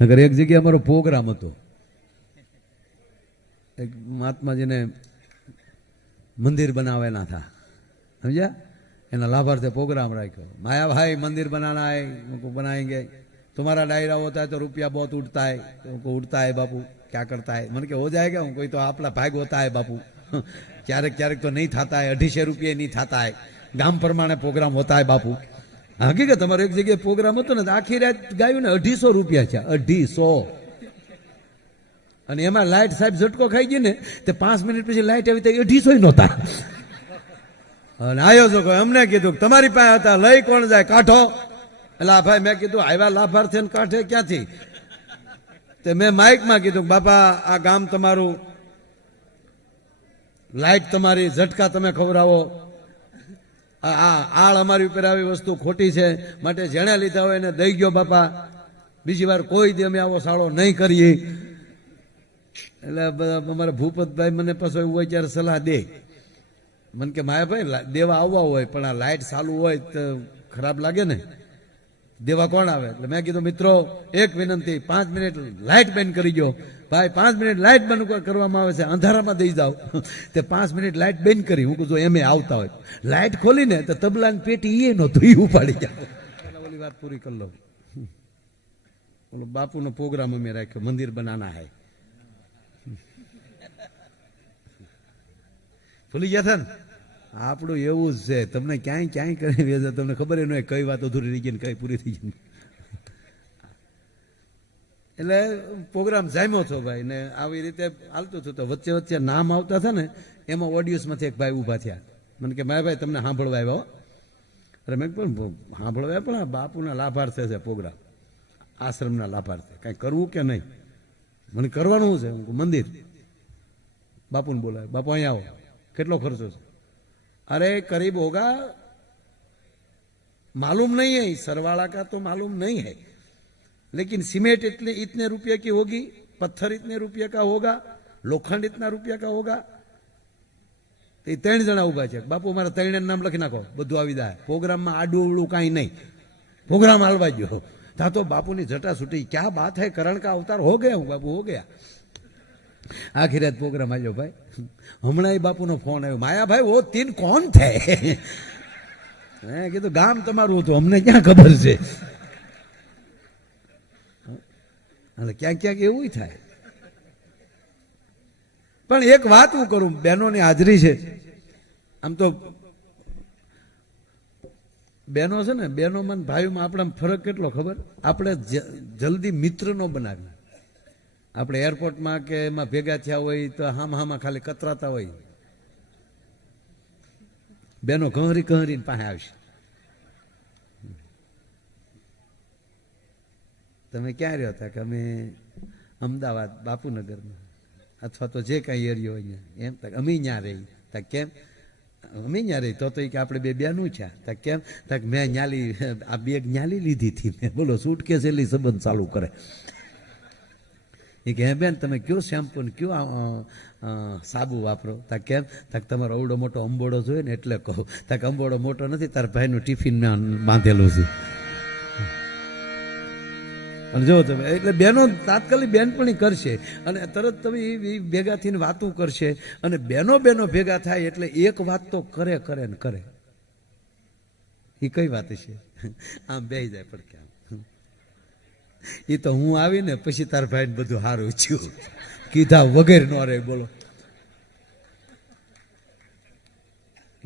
નગર એક જગ્યાએ અમારો પ્રોગ્રામ હતો, એક મહાત્માજીને મંદિર બનાવેલા હતા, સમझा, એના લાભાર્थे प्रोग्राम राख्यो। माया भाई मंदिर बनाना है, उनको बनाएंगे, तुम्हारा डायरा होता है तो रुपया बहुत उठता है, तो उनको उठता है बापू, क्या करता है, मन के हो जाएगा, कोई तो आपला भाग होता है बापू, क्यारेक क्यारेक तो नहीं थाता है, 250 रुपये नहीं थाता है, गाम प्रमाणे प्रोग्राम होता है बापू। हकीकत अमर एक जगह प्रोग्राम હતો ને આખી રાત ગાયું ને 250 રૂપિયા છે, 250, અને એમાં લાઈટ સાહેબ ઝટકો ખાઈ ગઈ ને તે 5 મિનિટ પછી લાઈટ આવી તો 250 નહોતા, અને આયોજકો અમને કીધું તમારી પાસે હતા, લઈ કોણ જાય, કાઢો। એટલે ભાઈ મેં કીધું આવ્યા લાભાર્થી ને કાઢે ક્યાંથી, તે મેં માઇકમાં કીધું બાપા આ ગામ તમારું, લાઈટ તમારી, ઝટકા તમે ખવડાવો, આળ અમારી ઉપર આવી વસ્તુ ખોટી છે, માટે જેણે લીધા હોય એને દઈ ગયો બાપા, બીજી વાર કોઈ દી અમે આવો સાળો નહીં કરીએ। એટલે અમારા ભૂપતભાઈ મને પાછો એવું હોય ત્યારે સલાહ દે, મને કે માયાભાઈ દેવા આવવા હોય પણ આ લાઈટ ચાલુ હોય તો ખરાબ લાગે ને, દેવા કોણ આવે? એટલે મેં કીધું મિત્રો એક વિનંતી, 5 મિનિટ લાઈટ બંધ કરી દો ભાઈ, 5 મિનિટ લાઈટ બંધ કરવામાં આવે છે, અંધારામાં દઈ જાઓ, તે 5 મિનિટ લાઈટ બંધ કરી, હું કહું એમ આવતા હોય, લાઈટ ખોલીને તો તબલાની પેટી એ નહોતું, એ ઉપાડી જાવ। ઓલી વાત પૂરી કરી લો, બોલો બાપુનો પ્રોગ્રામ અમે રાખ્યો, મંદિર બનાના હૈ, ભૂલી ગયા હતા ને? આપણું એવું જ છે, તમને ક્યાંય ક્યાંય કરી, તમને ખબર ન હોય કઈ વાત અધૂરી રહી ગઈ ને કઈ પૂરી થઈ ગઈ। એટલે પ્રોગ્રામ જામ્યો છો ભાઈ, ને આવી રીતે હાલતું હતું, તો વચ્ચે વચ્ચે નામ આવતા હતા ને એમાં ઓડિયન્સમાંથી એક ભાઈ ઊભા થયા, મને કે ભાઈ તમને સાંભળવા આવ્યા? અરે મેં પણ સાંભળવા પણ આ બાપુના લાભાર્થે છે પ્રોગ્રામ, આશ્રમના લાભાર્થે, કાંઈ કરવું કે નહીં? મને કરવાનું છે, મંદિર, બાપુને બોલાવે, બાપુ અહીંયા આવો, કેટલો ખર્ચો છે? अरे करीब होगा, मालूम नहीं है, सरवाला का तो मालूम नहीं है, लेकिन सीमेंट इतने रुपये की होगी, पत्थर इतने रुपये का होगा, लोखंड इतना रुपया का होगा। 3 જણા ઉભા છે, બાપુ મારા 3 નામ લખી નાખો, બધું આવી જાય, પ્રોગ્રામમાં આડું અવળું કાંઈ નહીં, પ્રોગ્રામ હાલવા ગયો તા તો બાપુની જટા છૂટી, ક્યાં બાત હૈ, કરણ કા અવતાર હો ગયા હું, બાપુ હો ગયા। आखिर रात प्रोग्राम आ जाओ भाई, हमणा ही बापू नो फोन आयो, माया भाई वो 3 कौन थे? कीधु गाम तमारू हतुं, हमने क्या खबर छे? क्या क्या एवुं थाय। पण एक वात हूँ करूं, बहनों ने हाजरी है, आम तो बहनों से ने, बहनों में भाई में अपना फरक केटलो खबर? आपणे जल्दी मित्र नो बनावी, આપણે એરપોર્ટમાં કે એમાં ભેગા થયા હોય તો હામાં ખાલી કતરાતા હોય, બેનો કહરી કહરીને પાસે આવશે, તમે ક્યાં રહ્યો હતા? કે અમે અમદાવાદ બાપુનગરમાં, અથવા તો જે કાંઈ એરિયો હોય એમ, તક અમે ત્યાં રહી, તક કેમ અમે ત્યાં રહી, તો કે આપણે બે બેનું છે, તક કેમ? તક મેં ન્યાલી આ બેગ ન્યાલી લીધી હતી મેં, બોલો સૂટકેસ એટલી સંબંધ ચાલુ કરે। કે હે બેન તમે કયો શેમ્પુ ને કયો સાબુ વાપરો? તા કેમ? તક તમારો અવડો મોટો અંબોડો જોઈએ ને એટલે કહું, તક અંબોડો મોટો નથી, તાર ભાઈનું ટિફિનમાં બાંધેલું છે। અને જો તમે એટલે બહેનો તાત્કાલિક બેનપણી કરશે અને તરત તમે ભેગા થઈને વાતું કરશે, અને બહેનો ભેગા થાય એટલે એક વાત તો કરે કરે ને કરે। એ કઈ વાત છે? આમ બેહી જાય પડકે, એ તો હું આવીને પછી તાર ભાઈ બધું હારું થયું, કીધા વગેર નો રે, બોલો,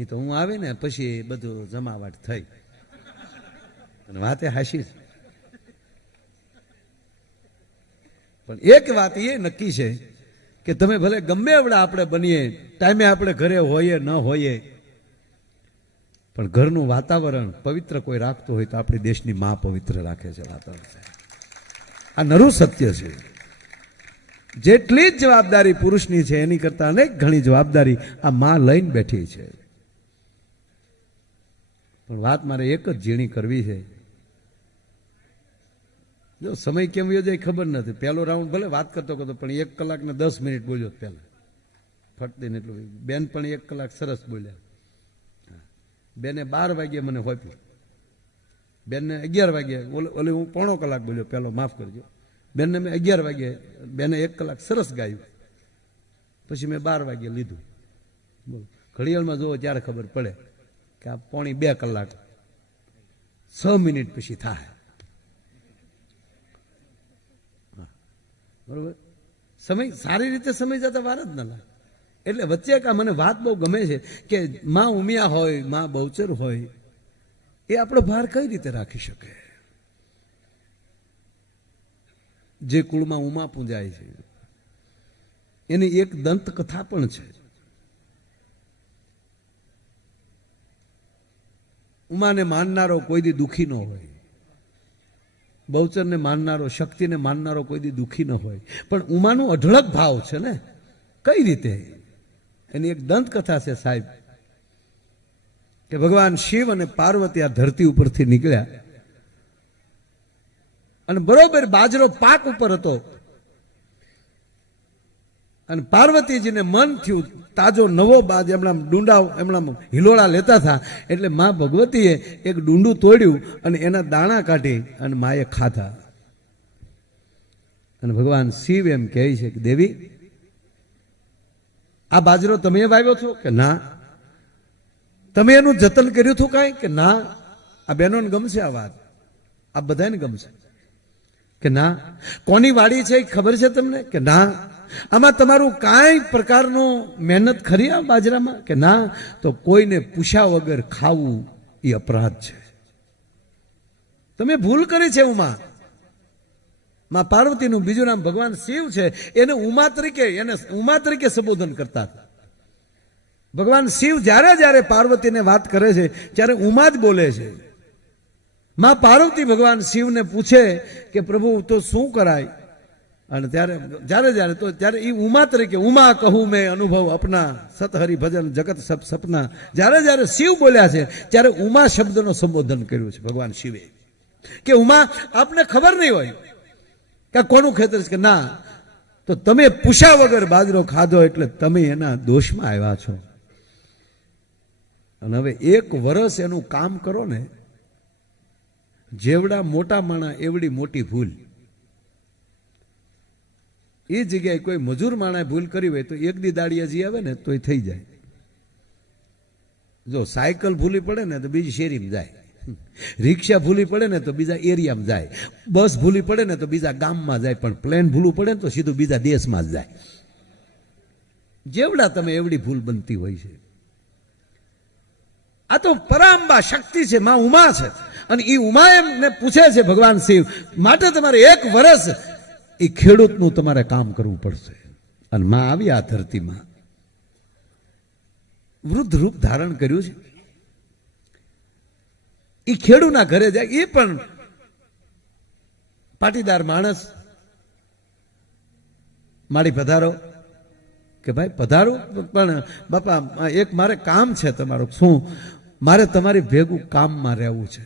એ તો હું આવીને પછી બધું જમાવટ થઈ, અને વાતે હાશી। પણ એક વાત એ નક્કી છે કે તમે ભલે ગમે એવડા આપણે બનીએ, ટાઈમે આપણે ઘરે હોઈએ ન હોઈએ, પણ ઘરનું વાતાવરણ પવિત્ર કોઈ રાખતો હોય તો આપણી દેશની માં પવિત્ર રાખે છે વાતાવરણ। આ નરું સત્ય છે। જેટલી જ જવાબદારી પુરુષની છે એની કરતા અનેક ઘણી જવાબદારી આ માં લઈને બેઠી છે। પણ વાત મારે એક જ ઝીણી કરવી છે, જો સમય કેમ વયો જાય ખબર નથી, પહેલો રાઉન્ડ ભલે વાત કરતો કરતો પણ 1 કલાક ને 10 મિનિટ બોલ્યો પહેલા, ફટ દઈને એટલું, બેન પણ 1 કલાક સરસ બોલ્યા, બેને 12 વાગ્યે મને હોપ્યું, બેનને 11 વાગ્યે, ઓલે હું 1.5 કલાક બોલ્યો પહેલો, માફ કરજો, બેનને મેં 11 વાગે, બેને 1 કલાક સરસ ગાયું, પછી મેં 12 વાગે લીધું. બોલો, ઘડિયાળમાં જોવો ત્યારે ખબર પડે કે આ પોણી 2 કલાક 6 મિનિટ પછી થાય. બરોબર, સમય સારી રીતે સમય જતા વાર જ ન લાગે. એટલે વચ્ચે એક મને વાત બહુ ગમે છે કે માં ઉમિયા હોય, માં બહુચર હોય, એ આપણો ભાર કઈ રીતે રાખી શકે? જે કુળમાં ઉમા પૂજાય છે એની એક દંત કથા પણ છે. ઉમાને માનનારો કોઈ દી દુખી ન હોય, બહુચરને માનનારો, શક્તિને માનનારો કોઈ દી દુખી ન હોય. પણ ઉમાનો અઢળક ભાવ છે ને, કઈ રીતે? એની એક દંત કથા છે સાહેબ, કે ભગવાન શિવ અને પાર્વતી આ ધરતી ઉપરથી નીકળ્યા અને બરોબર બાજરો પાક ઉપર હતો અને પાર્વતીજીને મન થયું તાજો નવો બાજ એમના ડુંડા એમના હિલોળા લેતા હતા. એટલે માં ભગવતીએ એક ડુંડું તોડ્યું અને એના દાણા કાઢી અને માએ ખાધા. અને ભગવાન શિવ એમ કહે છે કે દેવી, આ બાજરો તમે વાવ્યો છો કે ના? તમે એનું જતન કર્યું હતું કાંઈ કે ના? આ બહેનોને ગમશે આ વાત, આ બધાને ગમશે કે ના? કોની વાડી છે ખબર છે તમને કે ના? આમાં તમારું કાંઈ પ્રકારનું મહેનત ખરી આ બાજરામાં કે ના? તો કોઈને પૂછ્યા વગર ખાવું એ અપરાધ છે. તમે ભૂલ કરી છે. માં પાર્વતીનું બીજું નામ ભગવાન શિવ છે. એને ઉમા તરીકે સંબોધન કરતા હતા. ભગવાન શિવ જ્યારે જ્યારે પાર્વતીને વાત કરે છે ત્યારે ઉમા જ બોલે છે. માં પાર્વતી ભગવાન શિવને પૂછે કે પ્રભુ તો શું કરાય? અને ત્યારે એ ઉમા તરીકે, ઉમા કહું મેં અનુભવ અપના, સતહરિ ભજન જગત સબ સપના. જ્યારે શિવ બોલ્યા છે ત્યારે ઉમા શબ્દનો સંબોધન કર્યું છે ભગવાન શિવે. કે ઉમા, આપને ખબર નહીં હોય કે કોનું ખેતર છે કે ના? તો તમે પૂછ્યા વગર બાજરો ખાધો એટલે તમે એના દોષમાં આવ્યા છો. અને હવે 1 વર્ષ એનું કામ કરો ને, જેવડા મોટા માણા એવડી મોટી ભૂલ. એ જગ્યાએ કોઈ મજૂર માણા ભૂલ કરી હોય તો 1 દી દાડિયા જી આવે ને તો એ થઈ જાય. જો સાયકલ ભૂલી પડે ને તો બીજી શેરીમાં જાય, રિક્ષા ભૂલી પડે ને તો બીજા એરિયામાં જાય, બસ ભૂલી પડે ને તો બીજા ગામમાં જાય, પણ પ્લેન ભૂલવું પડે ને તો સીધું બીજા દેશમાં જ જાય. જેવડા તમે એવડી ભૂલ બનતી હોય છે. આ તો પરાંબા શક્તિ છે, માં ઉમા છે. અને એ ઉમા એમને પૂછે છે ભગવાન શિવ, માટે તમારે 1 વર્ષ એ ખેડૂતનું તમારે કામ કરવું પડશે. અને માં આવી આ ધરતીમાં વૃદ્ધ રૂપ ધારણ કર્યું છે. એ ખેડૂના ઘરે જાય, એ પણ પાટીદાર માણસ. મારી પધારો કે ભાઈ પધારો, પણ બાપા એક મારે કામ છે તમારું. શું? મારે તમારી ભેગું કામમાં રહેવું છે.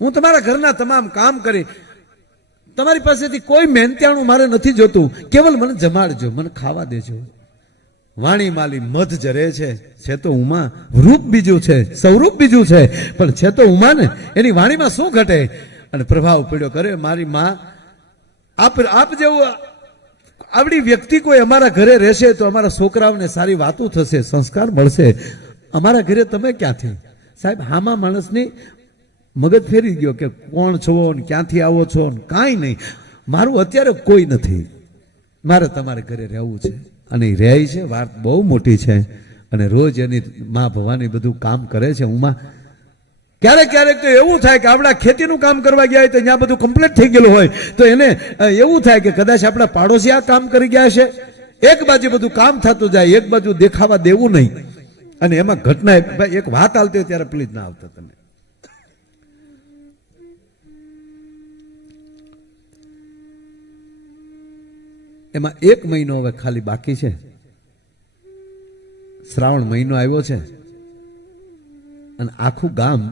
હું તમારા ઘરના તમામ કામ કરી, તમારી પાસેથી કોઈ મહેનતાણું મારે નથી જોતું, કેવલ મને જમાડજો, મને ખાવા દેજો. વાણી માલી મધ જરે છે તો ઉમા, રૂપ બીજું છે, સ્વરૂપ બીજું છે, પણ છે તો ઉમા ને. એની વાણીમાં શું ઘટે? અને પ્રભાવ પડ્યો કરે મારી માં. આપ જેવું આવડી વ્યક્તિ કોઈ અમારા ઘરે રહેશે તો અમારા છોકરાઓને સારી વાતો થશે, સંસ્કાર મળશે. અમારા ઘરે તમે ક્યાંથી? સાહેબ, હામા માણસની મગજ ફેરી ગયો કે કોણ છો ને ક્યાંથી આવો છો ને કાંઈ નહીં. મારું અત્યારે કોઈ નથી, મારે તમારે ઘરે રહેવું છે. અને એ રહે છે, વાત બહુ મોટી છે. અને રોજ એની માં ભવાની બધું કામ કરે છે. ઉમા ક્યારેક તો એવું થાય કે આપણા ખેતીનું કામ કરવા ગયા હોય તો ત્યાં બધું કમ્પ્લીટ થઈ ગયેલું હોય તો એને એવું થાય કે કદાચ આપણા પાડોશી આ કામ કરી ગયા છે. એક બાજુ બધું કામ થતું જાય, એક બાજુ દેખાવા દેવું નહીં. અને એમાં ઘટના એક વાત આવતી હોય ત્યારે પ્લીઝ ના આવતા તમે. એમાં 1 મહિનો હવે ખાલી બાકી છે. શ્રાવણ મહિનો આવ્યો છે અને આખું ગામ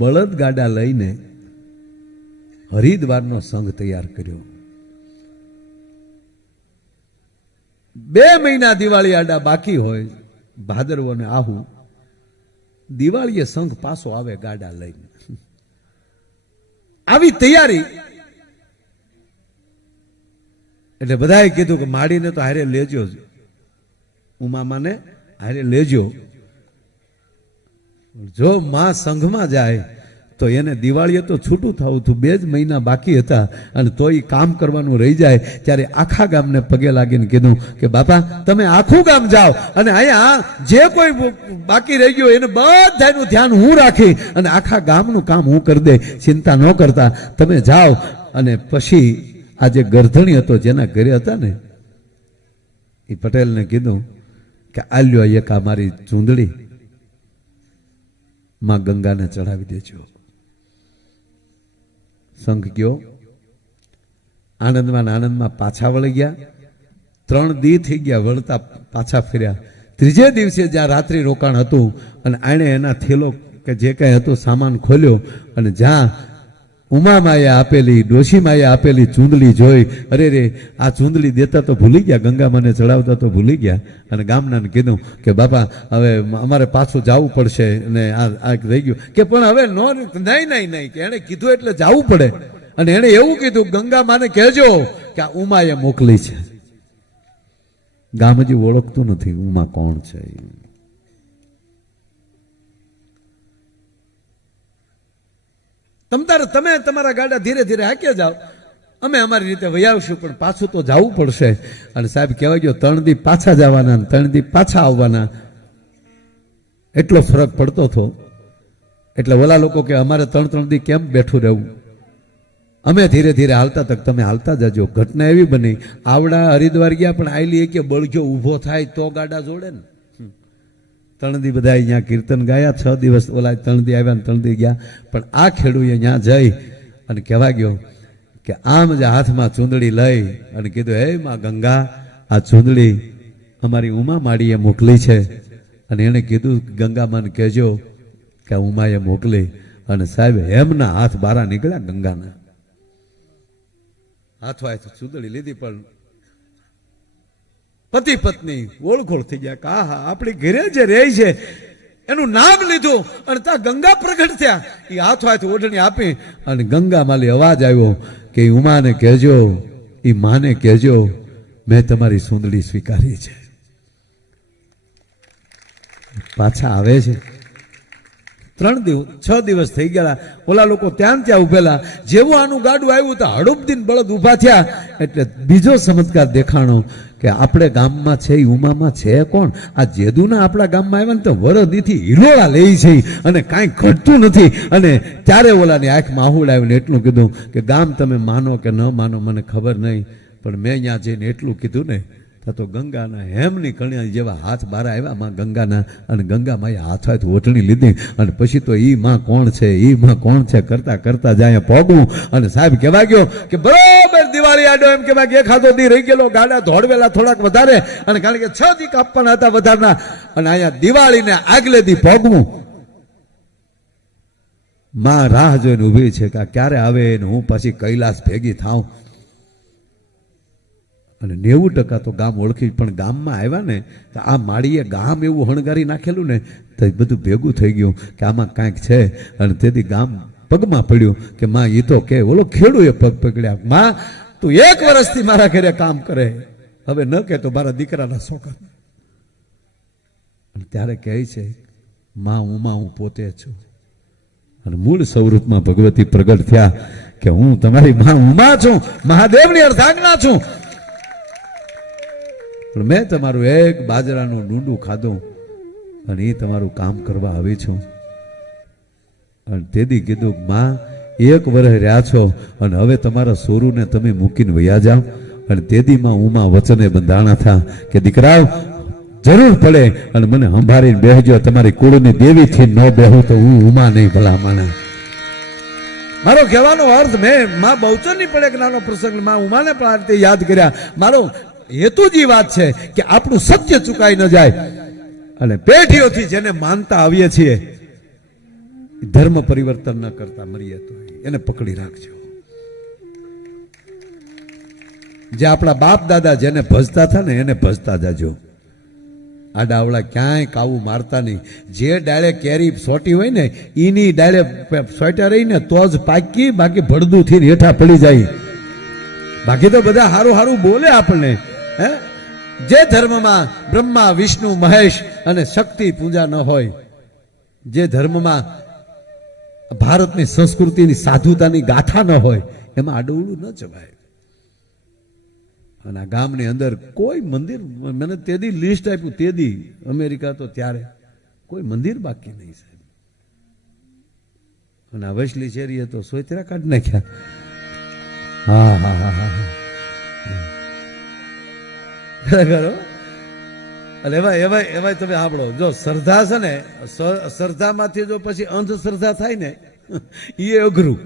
બળદગાડા લઈને હરિદ્વારનો સંઘ તૈયાર કર્યો. 2 મહિના દિવાળી આડા બાકી હોય, ભાદરવો ને આહુ. દિવાળીએ સંઘ પાછો આવે ગાડા લઈને. આવી તૈયારી એટલે બધાએ કીધું કે માડીને તો હારે લેજો જ, ઉમામાને હારે લેજો. જો માં સંઘમાં જાય તો એને દિવાળીએ તો છૂટું થવું હતું, 2 જ મહિના બાકી હતા અને તો એ કામ કરવાનું રહી જાય. ત્યારે આખા ગામને પગે લાગીને કીધું કે બાપા તમે આખું ગામ જાઓ અને અહીંયા જે કોઈ બાકી રહી ગયું એને બધાનું ધ્યાન હું રાખી અને આખા ગામનું કામ હું કરી દે, ચિંતા ન કરતા તમે જાઓ. અને પછી આ જે ગરધણી હતો જેના ઘરે હતા ને એ પટેલને કીધું કે આલ્યો એક આ મારી ચૂંદડી માં ગંગાને ચડાવી દેજો. સંઘ ગયો, આનંદમાં આનંદમાં પાછા વળી ગયા. 3 દી થઈ ગયા વળતા પાછા ફર્યા. 3જે દિવસે જ્યાં રાત્રિ રોકાણ હતું અને આણે એના થેલો કે જે કંઈ હતું સામાન ખોલ્યો અને જ્યાં ઉમામાએ આપેલી, ડોશીમાએ આપેલી ચૂંદડી જોઈ, અરે રે આ ચૂંદડી દેતા તો ભૂલી ગયા, ગંગા મને ચડાવતા તો ભૂલી ગયા. અને ગામનાને કીધું કે બાપા હવે અમારે પાછું જવું પડશે અને આ રહી ગયું કે પણ હવે નહીં કે એણે કીધું એટલે જવું પડે. અને એણે એવું કીધું ગંગા માને કહેજો કે આ ઉમાએ મોકલી છે. ગામ હજી ઓળખતું નથી ઉમા કોણ છે. તમે તમારા ગાડા ધીરે ધીરે હાંક્યા જાઓ, અમે અમારી રીતે વયાવશું પણ પાછું તો જવું પડશે. અને સાહેબ કહેવાય ગયો 3 દી પાછા જવાના 3 દી પાછા આવવાના, એટલો ફરક પડતો હતો. એટલે ઓલા લોકો કે અમારે 3 દી કેમ બેઠું રહેવું, અમે ધીરે ધીરે હાલતા તક તમે હાલતા જજો. ઘટના એવી બની, આવડા હરિદ્વાર ગયા પણ આયલી કે બળજો ઊભો થાય તો ગાડા જોડે ને. 3 દી બધા અહીંયા કીર્તન ગાયા, 6 દિવસ ઓલા 3 દી આવ્યા 3 દી ગયા. પણ આ ખેડૂએ અહીંયા જઈ અને કહેવા ગયો કે આમ જ હાથમાં ચૂંદડી લઈ અને કીધું હે માં ગંગા આ ચૂંદડી અમારી ઉમા માડીએ મોકલી છે. અને એણે કીધું ગંગામાને કહેજો કે ઉમાએ મોકલી. અને સાહેબ એમના હાથ બારા નીકળ્યા ગંગાના. હાથો ચૂંદડી લીધી પણ પતિ પત્ની ઓળખોળ થઈ ગયા કે હા આપણી ઘરે જે રહે છે એનું નામ લીધું અને ત્યાં ગંગા પ્રગટ થયા. એ હાથો ઓઢણી આપી અને ગંગા માલી અવાજ આવ્યો કે ઉમાને કહેજો, એ માને કહેજો મેં તમારી સુંદડી સ્વીકારી છે. પાછા આવે છે. 6 દિવસ થઈ ગયા. ઓલા લોકો ત્યાં ઉભેલા. જેવું આનું ગાડું આવ્યું તો હડુપદીન બળદ ઉભા થયા. એટલે બીજો ચમત્કાર દેખાણો કે આપણે ગામમાં છે ઉમામાં છે કોણ, આ જેદુના આપણા ગામમાં આવ્યા ને તો વરદીથી હિલોળા લે છે અને કાંઈ ઘટતું નથી. અને ત્યારે ઓલાની આંખમાં આહુડ આવ્યું ને એટલું કીધું કે ગામ તમે માનો કે ન માનો મને ખબર નહીં, પણ મેં અહીંયા જઈને એટલું કીધું ને તો ગંગાના હેમની કણિયા જેવા હાથ બારા આવ્યા માં ગંગાના. અને ગંગામાં હાથ ઓઢણી લીધી. અને પછી તો ઈ માં કોણ છે, ઈ માં કોણ છે કરતા કરતા જાય પોગવું. અને સાહેબ કહેવા ગયો કે બરોબર દિવાળી આડો એમ કહેવાય કે એખાદો દી રહી ગયેલો, ગાડા દોડવેલા થોડાક વધારે. અને કારણ કે 6 દી કાપવાના હતા વધારના. અને અહીંયા દિવાળીને આગલે દી પોગવું. માં રાહ જોઈને ઉભી છે કે ક્યારે આવે ને હું પછી કૈલાસ ભેગી થાઉં. અને 90% તો ગામ ઓળખી. પણ ગામમાં આવ્યા ને તો આ માળીએ ગામ એવું હણગારી નાખેલું ને તો બધું ભેગું થઈ ગયું કે આમાં કાંઈક છે. અને તેથી ગામ પગમાં પડ્યું કે માં એ તો કે ઓલો ખેડૂએ પગ પકડ્યા, માં તું 1 વર્ષથી મારા ઘરે કામ કરે, હવે ન કે તો મારા દીકરાના શોખ. અને ત્યારે કહે છે માં હું પોતે છું. અને મૂળ સ્વરૂપમાં ભગવતી પ્રગટ થયા કે હું તમારી માં ઉમા છું, મહાદેવની અર્ધાંગના છું. પણ મેં તમારું એક બાજરાનું ડુંડું ખાધું અને એ તમારું કામ કરવા આવી છું. અને તેથી કીધું માં 1 વર્ષ રહ્યા છો અને હવે તમારા સોરુને તમે મૂકીને વયા જાઓ. અને તેથી માં ઉમા વચને બંધાણા થા કે દીકરાઓ જરૂર પડે અને મને સંભાળીને બેસજો, તમારી કુળની દેવીથી ન બેહું તો હું ઉમા નહીં ભલામણ. મારો કહેવાનો અર્થ મેં માં બહુચરની પડે કે નાનો પ્રસંગ માં ઉમાને પણ આ રીતે યાદ કર્યા. મારો હેતુ જ વાત છે કે આપણું સત્ય ચુકાઈ ન જાય. અને પેઢીઓથી જેને માનતા આવીએ છીએ ધર્મ પરિવર્તન ન કરતા મરીએ તો એને પકડી રાખજો. જે આપણા બાપ દાદા જેને ભજતા હતા ને એને ભજતા જાજો. આડાવડા ક્યાંય કાવું મારતા નહીં. જે ડાળે કેરી સોટી હોય ને એની ડાળે સોટ્યા રહીને તો જ પાકી, બાકી ભડદું થી હેઠા પડી જાય. બાકી તો બધા હારું હારું બોલે આપણને. હે, જે ધર્મમાં બ્રહ્મા વિષ્ણુ મહેશ અને શક્તિ પૂજા ન હોય, જે ધર્મમાં ભારતની સંસ્કૃતિની સાધુતાની ગાથા ન હોય, એમાં આડવડું ન ચવાય. અને આ ગામની અંદર કોઈ મંદિર, મને તેદી લિસ્ટ આપ્યું, તેદી અમેરિકા તો ત્યારે કોઈ મંદિર બાકી નહીં સાહેબ. અને આ વૈસલી શેરીએ તો સોયતરા કાઢી નાખ્યા. હા હા હા હા ખરેખર. અને એમાં તમે સાંભળો, જો શ્રદ્ધા છે ને, શ્રદ્ધામાંથી જો પછી અંધશ્રદ્ધા થાય ને, એ અઘરું.